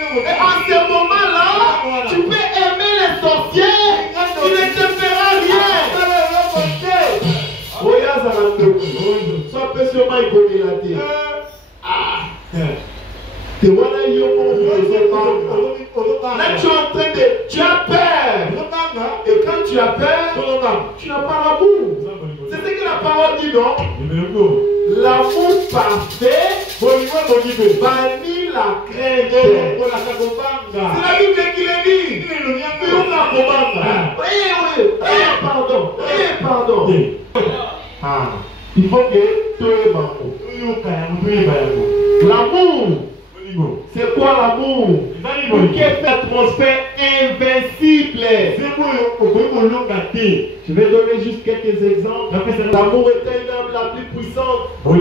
Et en ce moment-là, tu peux aimer les sorciers, tu ne te feras rien. Là, tu es en train de... Tu as peur. Et quand tu as peur, tu n'as pas l'amour. C'est ce que la parole dit, non? L'amour parfait bannit la crainte. C'est la Bible qui le dit. Pardon. Il faut que tu aies l'amour. C'est quoi l'amour? Pour qu'il y ait une atmosphère invincible. Je vais donner juste quelques exemples. L'amour est une arme la plus puissante. Vous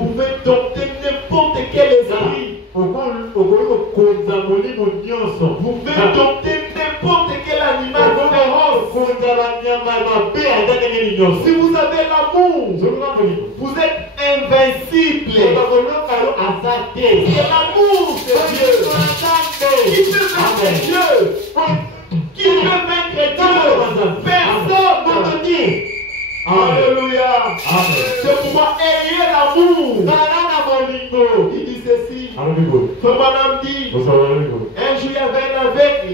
pouvez dompter n'importe quel esprit. Vous pouvez dompter n'importe quel animal féroce. Si vous avez l'amour, vous êtes invincible. C'est l'amour de Dieu. Qui peut vaincre Dieu? Qui peut vaincre Dieu? Personne. Alléluia. C'est pourquoi ayez l'amour. Il dit ceci. Comme madame dit, un jour il y avait un aveugle.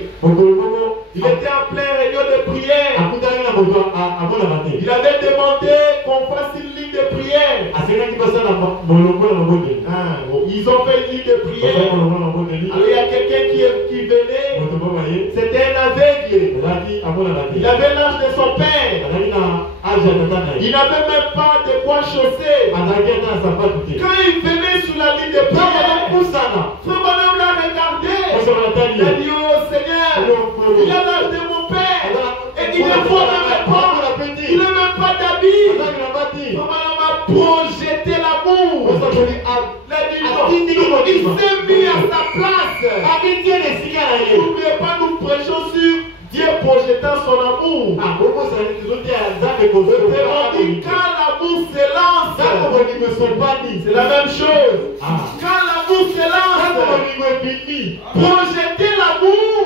Il était en pleine réunion de prière. Il avait demandé qu'on fasse une ligne de prière. Ils ont fait une ligne de prière. Alors il y a quelqu'un qui venait. C'était un aveugle. Il avait l'âge de son père. Il n'avait même pas de quoi chausser. Quand il venait sur la ligne de prière, son bonhomme l'a regardé. Il a dit, oh Seigneur, il a l'âge de mon père. Et il ne faut même pas. Il n'a même pas d'habit. Son bonhomme a projeté l'amour. Il s'est mis à sa place. N'oubliez pas, nous prêchons sur Dieu projetant son amour. Quand l'amour s'élance, c'est la même chose. Quand l'amour s'élance, projeter l'amour,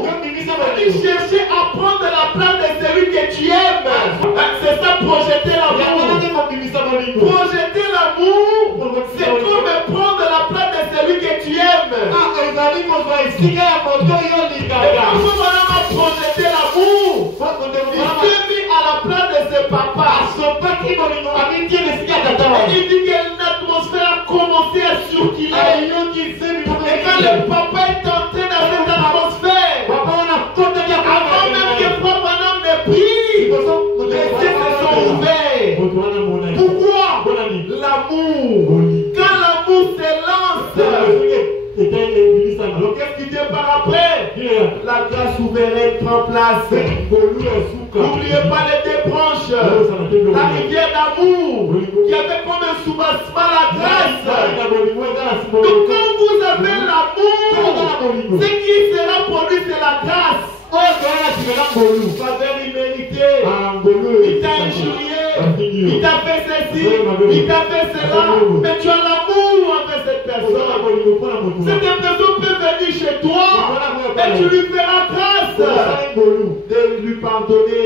chercher à prendre la place de celui que tu aimes. C'est ça, projeter l'amour. Projeter l'amour, c'est comme prendre la place de celui que tu aimes. Et quand mon bonhomme a projeté l'amour, il s'est mis à la place de ses papas. Il dit qu'une atmosphère a commencé à circuler. Et quand le papa est entré dans cette atmosphère, avant même que papa n'en ait pris, les cieux se sont ouverts. Pourquoi? L'amour. Quand l'amour s'élance, alors qu'est-ce qui vient par après? La grâce souveraine prend place. N'oubliez pas les deux branches. La rivière d'amour qui avait comme un soubassement la grâce. Donc quand vous avez l'amour, ce qui sera produit c'est la grâce. Faveur imméritée. Il t'a injurié. Il t'a fait ceci. Il t'a fait cela. Mais tu as l'amour envers cette personne. Cette personne peut venir chez toi et tu lui feras grâce de lui pardonner.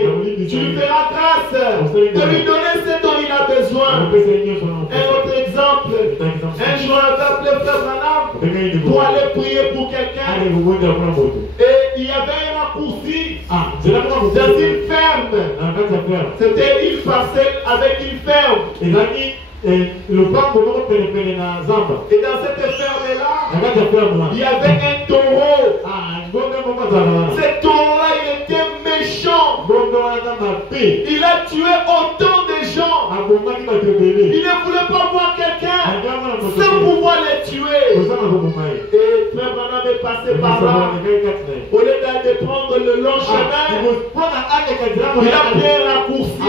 Tu lui feras grâce de lui donner ce dont il a besoin. Un autre exemple. Un jour, on avait appelé Frère Branham pour aller prier pour quelqu'un. Et il y avait un raccourci dans une ferme. C'était une parcelle avec une ferme. Et dans cette ferme-là, il y avait un taureau. Ce taureau-là, il était méchant. Il a tué autant de gens. Il ne voulait pas voir quelqu'un sans pouvoir les tuer. Et Frère Branham est passé par là. Au lieu de prendre le long chemin, il a pris un raccourci.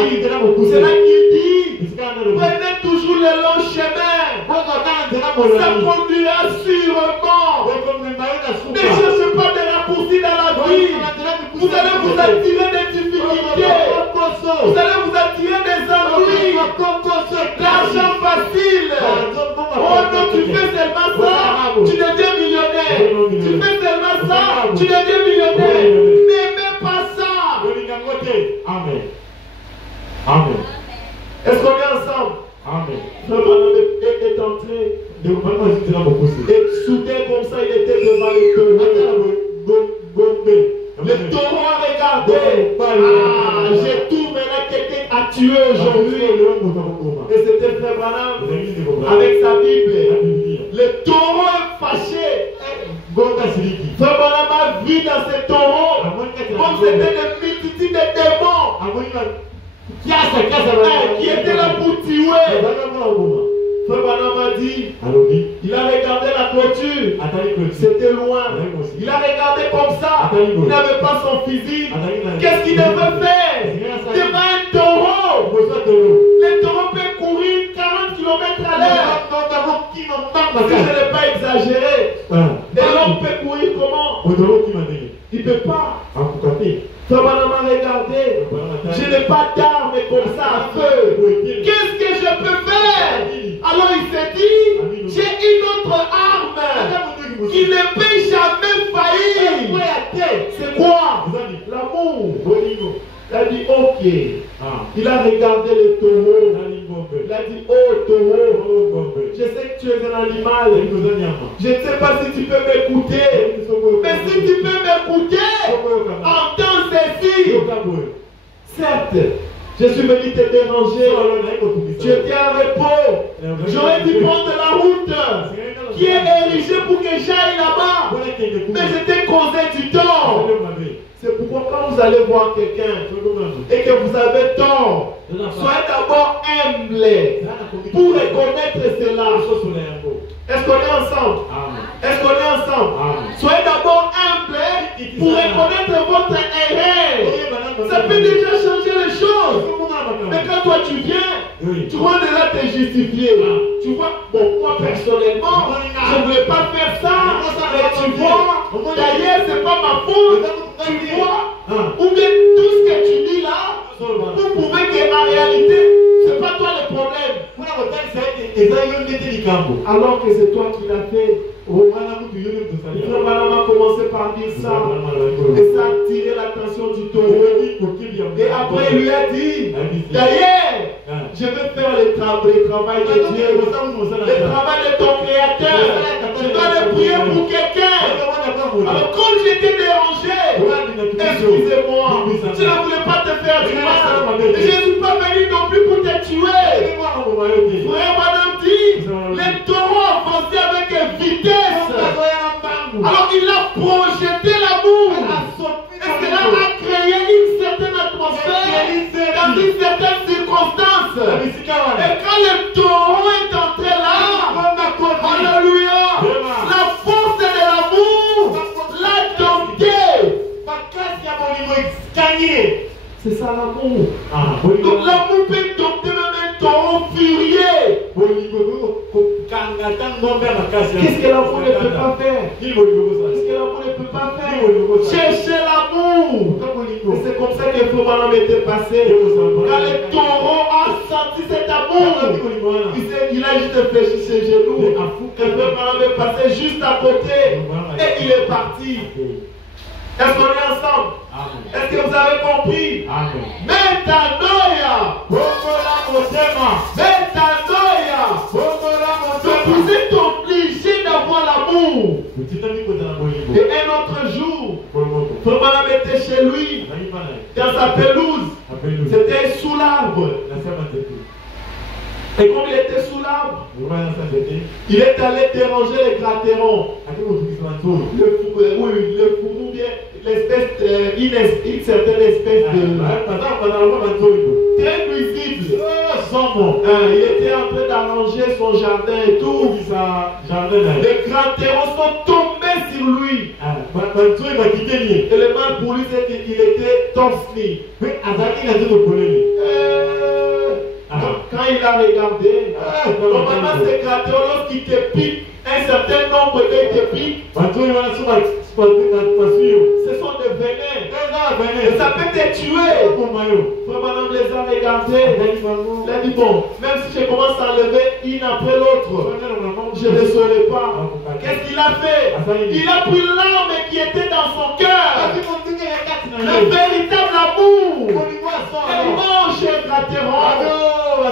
C'est là qu'il dit, prenez toujours le long chemin. Ça conduira sûrement. Ne cherchez pas de raccourcis dans la vie. Vous allez vous attirer des difficultés. Vous allez vous attirer des ennuis. L'argent facile. Oh non, tu fais seulement ça. Tu deviens millionnaire. Amen. Est-ce qu'on est ensemble? Amen. Frère Branham est entré. Et soudain comme ça, il était devant le taureau. Le taureau a regardé. Ah, j'ai tout, maintenant quelqu'un a tué aujourd'hui. Et c'était Frère Branham avec sa Bible. Le taureau est fâché. Frère Branham a vu dans ce taureau comme c'était une multitude de démons qui étaient là pour tuer. Frère Branham a dit, il a regardé la clôture, c'était loin. Il a regardé comme ça, il n'avait pas son fusil. Qu'est-ce qu'il devait faire? Devant un taureau. Le taureau peut courir 40 km à l'heure. Si je n'ai pas exagéré, et l'homme peut courir comment? Il ne peut pas. Frère Branham a regardé, je n'ai pas d'arme comme ça à feu. Qu'est-ce que je peux faire? Alors il s'est dit, j'ai une autre arme qui ne peut jamais faillir. C'est quoi? L'amour. Il a dit ok. Il a regardé le taureau. Il a dit oh taureau, je sais que tu es un animal. Je ne sais pas si tu peux m'écouter. Mais si tu peux m'écouter, entends ceci. Certes, je suis venu te déranger. Tu étais en repos. J'aurais dû prendre la route qui est érigée pour que j'aille là-bas. Mais je t'ai causé du tort. C'est pourquoi quand vous allez voir quelqu'un et que vous avez tort, soyez d'abord humble pour reconnaître cela. Est-ce qu'on est ensemble? Est-ce qu'on est ensemble? Soyez d'abord humble pour reconnaître votre erreur. Ça peut déjà changer les choses. Mais quand toi tu viens, tu vas déjà te justifier. Tu vois, bon, moi personnellement, je ne voulais pas faire ça. Mais tu vois, d'ailleurs, c'est pas ma faute. Tu vois, ou bien tout ce que tu dis là, vous pouvez qu'en réalité, c'est pas toi le problème. Alors que c'est toi qui l'as fait. Frère Branham a commencé par dire ça. Et ça a attiré l'attention du taureau. Et après il lui a dit, d'ailleurs, je vais faire le travail de Dieu. Le travail de ton créateur. Je dois le prier pour quelqu'un. Alors comme j'étais dérangé, excusez-moi, je ne voulais pas te faire du mal. Et je ne suis pas venu non plus pour te tuer. Frère Branham dit, le taureau avançait avec vitesse. Alors il a projeté l'amour. Et cela a créé une certaine atmosphère dans une certaine circonstance. Et quand le taureau est entré là, alléluia, la force de l'amour l'a dompté. C'est ça l'amour. Donc l'amour peut dompter même un taureau furieux. Qu'est-ce que l'amour ne peut pas faire? Qu'est-ce que l'amour ne peut pas faire? Chercher l'amour. Et c'est comme ça que Frère Branham était passé. Quand le taureau a senti cet amour, il a juste fait ses genoux. Et Frère Branham est passé juste à côté. Et il est parti. Est-ce qu'on est ensemble? Est-ce que vous avez compris? Metanoia. Metanoia. Donc vous êtes obligé d'avoir l'amour. Et un autre jour, Frère Branham était chez lui, dans sa pelouse. C'était sous l'arbre. Et comme il était sous l'arbre, il est allé déranger les cratérons. Le fourreau bien, une certaine espèce de... très nuisible. Il était en train d'arranger son jardin et tout. Les cratérons sont tombés sur lui. Et le mal pour lui, c'est qu'il était torse-nu. Quand il a regardé, normalement ces cratères, lorsqu'ils te piquent, un certain nombre de te piquent, ce sont des venins. Et ça peut te tuer. Frère Branham les a regardés. Il a dit bon, même si je commence à enlever une après l'autre, je ne saurais pas. Qu'est-ce qu'il a fait? Il a pris l'âme qui était dans son cœur. Le véritable amour. Et non, cher Gratéron,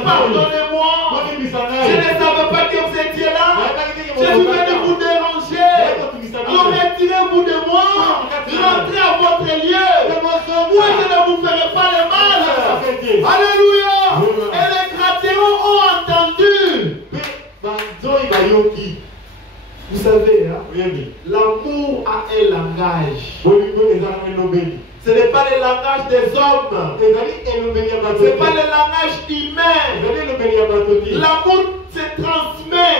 pardonnez-moi. Je ne savais pas que vous étiez là. Je suis venu vous déranger. Alors retirez-vous de moi. Rentrez à votre lieu. Moi, je ne vous ferai pas le mal. Alléluia. Et les Gratéons ont entendu. Vous savez, hein, l'amour a un langage. Ce n'est pas le langage des hommes. Ce n'est pas le langage humain. L'amour se transmet.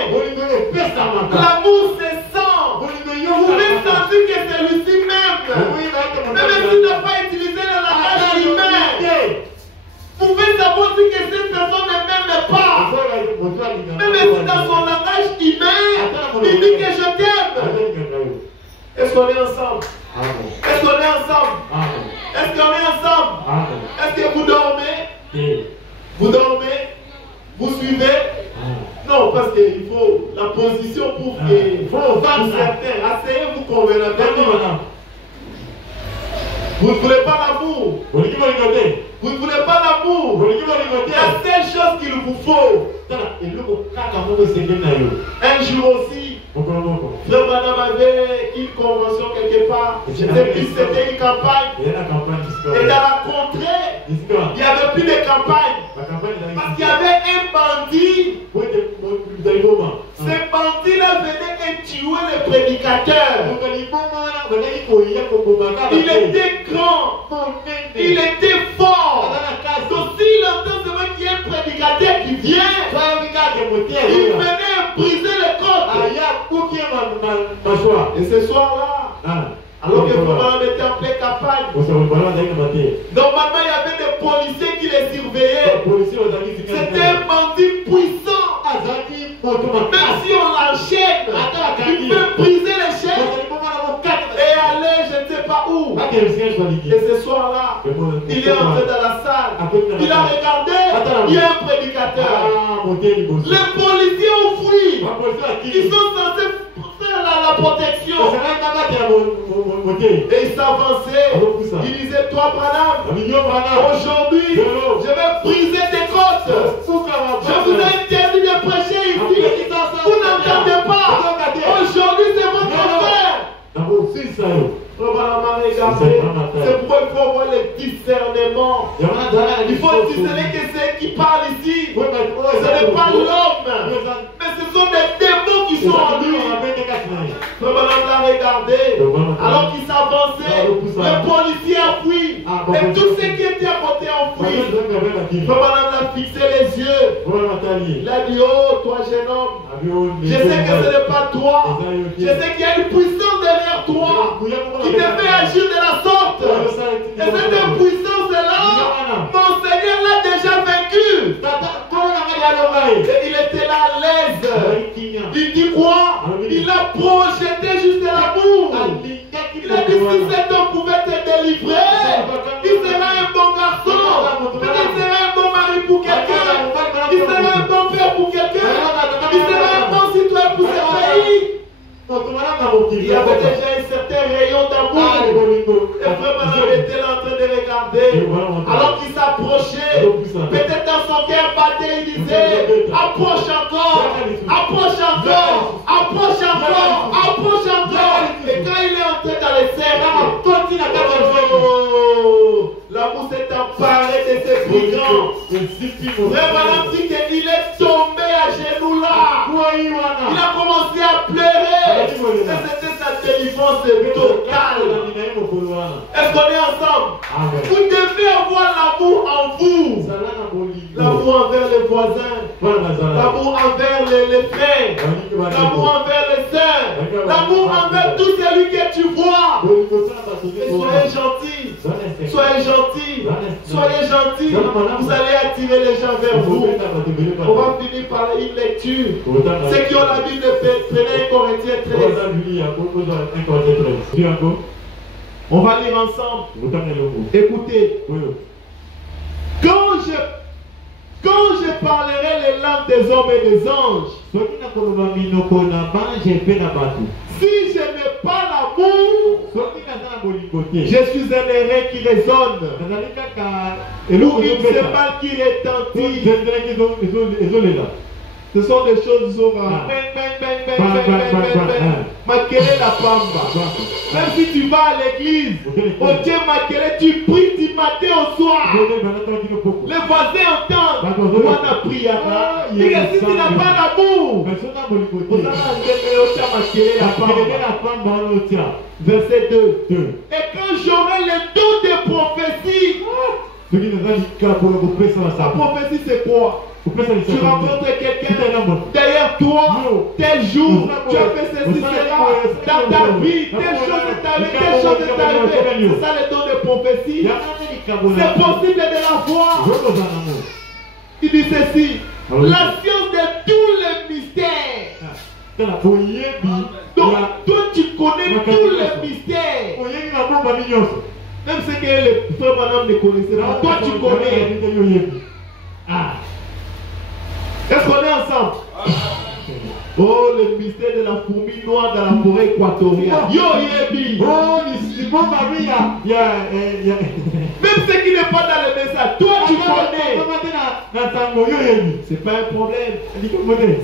L'amour se sent. Vous pouvez sentir que celui-ci même, même s'il n'a pas utilisé le langage humain, vous pouvez savoir que cette personne ne m'aime pas. Même si dans son langage humain, il dit que je t'aime. Est-ce qu'on est ensemble? Est-ce qu'on est ensemble? Est-ce qu'on est ensemble? Est-ce que vous dormez? Vous dormez? Vous suivez? Non, parce qu'il faut la position pour que certains, asseyez-vous convenablement. Vous ne voulez pas l'amour. Vous ne voulez pas l'amour. Il y a telle chose qu'il vous faut. Un jour aussi, Frère Madame avait une convention quelque part. C'était une campagne. Et dans la contrée, il n'y avait plus de campagne. Parce qu'il y avait un bandit. Ce bandit-là venait et tuait le prédicateur. Il était grand. Il était fort. Donc s'il entend seulement qu'il y a un prédicateur qui vient, il venait briser les côtes. Et ce soir-là, alors que Frère était en pleine campagne, normalement il y avait des policiers qui les surveillaient. C'était un bandit puissant. Même si on l'enchaîne, il peut briser les chaînes et aller je ne sais pas où. Et ce soir-là, il est entré dans la salle. Il a regardé, il y a un prédicateur. Les policiers ont fui. Ils sont censés faire la protection. Et il s'avançait. Il disait, toi Branham, aujourd'hui, je vais briser tes côtes. Je vous ai interdit de prêcher ici. Vous n'entendez pas. Aujourd'hui, c'est votre frère. C'est pourquoi il faut avoir le discernement. Il faut discerner que c'est qui parle ici. Ce n'est pas l'homme, mais ce sont des démons qui sont en lui. Le bonhomme l'a regardé. Alors qu'il s'avançait, le policier a fui. Et tous ceux qui étaient à côté ont fui. Le bonhomme l'a fixé les yeux. Il a dit, oh toi jeune homme, je sais que ce n'est pas toi. Je sais qu'il y a une puissance derrière toi qui te fait agir de la sorte. Et cette puissance-là, mon Seigneur l'a déjà vaincu. Et il était là à l'aise. Il dit quoi? Il a projeté juste de l'amour. Il a dit si cet homme pouvait te délivrer, il serait un bon garçon. Peut-être il serait un bon mari pour quelqu'un. Il serait un bon père pour quelqu'un. Il serait un bon citoyen pour ce pays. Il y avait déjà un certain rayon d'amour. Et Frère Branham était là en train de regarder. Alors qu'il s'approchait, peut-être dans son cœur battait, il disait, approche encore, approche encore, approche encore, approche encore. Et quand il est entré dans les cercles, l'amour s'est emparé de ses brigands. Frère Branham dit qu'il est tombé à genoux là. Il a commencé à pleurer. Et c'était sa délivrance totale. Est-ce qu'on est ensemble? Vous devez avoir l'amour en vous. L'amour envers les voisins. L'amour envers les frères. L'amour envers les sœurs. L'amour envers tout celui que tu vois. Et soyez gentils. Soyez gentils. Soyez gentils. Vous allez attirer les gens vers vous. On va finir par une lecture. Ceux qui ont la Bible, prenez 1 Corinthiens 13. On va lire ensemble. Écoutez. Quand Quand je parlerai les langues des hommes et des anges, si je n'ai pas l'amour, je suis un airain qui résonne, ou une cymbale qui retentit. Ce sont des choses qui sont Makele la pamba. Même si tu vas à l'église, ok Makele, tu pries du matin au soir. Les voisins entendent. On a prié. Si tu n'as pas d'amour, verset 2. Et quand j'aurai le don de prophétie, la prophétie c'est quoi? Tu rencontres quelqu'un derrière toi, tel jour, tu as fait ceci, cela, dans ta vie, telle chose est arrivée, telle chose est arrivée. C'est ça le don de prophétie. C'est possible de la voir. Il dit ceci, la science de tous les mystères. Donc, toi tu connais tous les mystères. Même ce que les frères madame ne connaissaient pas, toi tu connais. Est-ce qu'on est ensemble? Oh, le mystère de la fourmi noire dans la forêt équatoriale. Yo, yebi. Oh, même ceux qui n'est pas dans le message, toi tu connais. C'est pas un problème.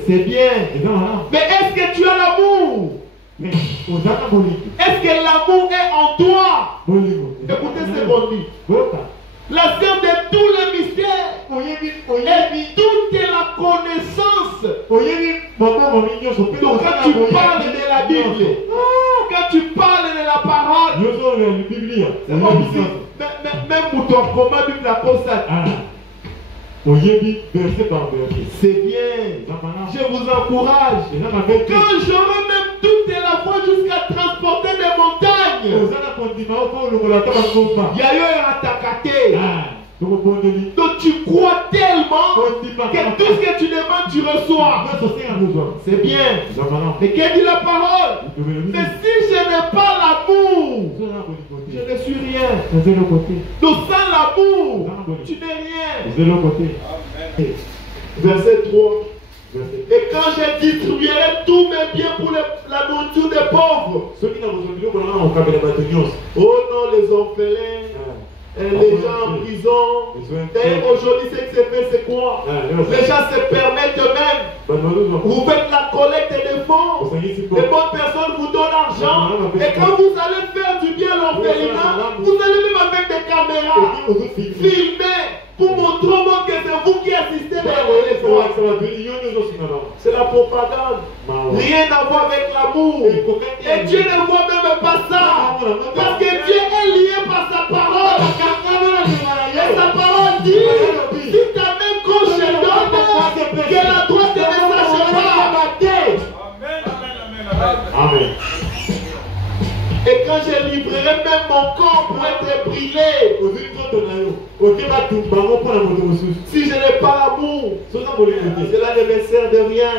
C'est bien. Mais est-ce que tu as l'amour? Est-ce que l'amour est en toi? Écoutez ce qu'on dit. La science de tous les mystères et toute la connaissance. Donc quand tu parles de la Bible, quand tu parles de la parole, même pour ton commun, Bible la constate. C'est bien. Je vous encourage. Quand j'aurai même toute la foi jusqu'à transporter des montagnes. Donc tu crois tellement que tout ce que tu demandes, tu reçois. C'est bien. Mais qu'est-ce que dit la parole? Mais si je n'ai pas l'amour, je ne suis rien. Donc sans l'amour, tu n'es rien. Verset 3. Et quand je distribuerai tous mes biens pour la nourriture des pauvres. Oh non, les orphelins. Les gens en prison. Et aujourd'hui, ce qui se fait, c'est quoi? Les gens se permettent eux-mêmes. Vous faites la collecte des fonds. Les bonnes personnes vous donnent l'argent. Et quand vous allez faire du bien à l'orphelinat, vous allez même avec des caméras filmer pour montrer au monde que c'est vous qui assistez dans les fonds. C'est la propagande. Rien à voir avec l'amour. Et Dieu ne voit même pas ça. Parce que Dieu est lié par sa parole. Et sa parole dit, si ta main gauche donne, que la droite ne sache pas. Amen. Et quand je livrerai même mon corps pour être brûlé, si je n'ai pas l'amour, cela ne me sert de rien.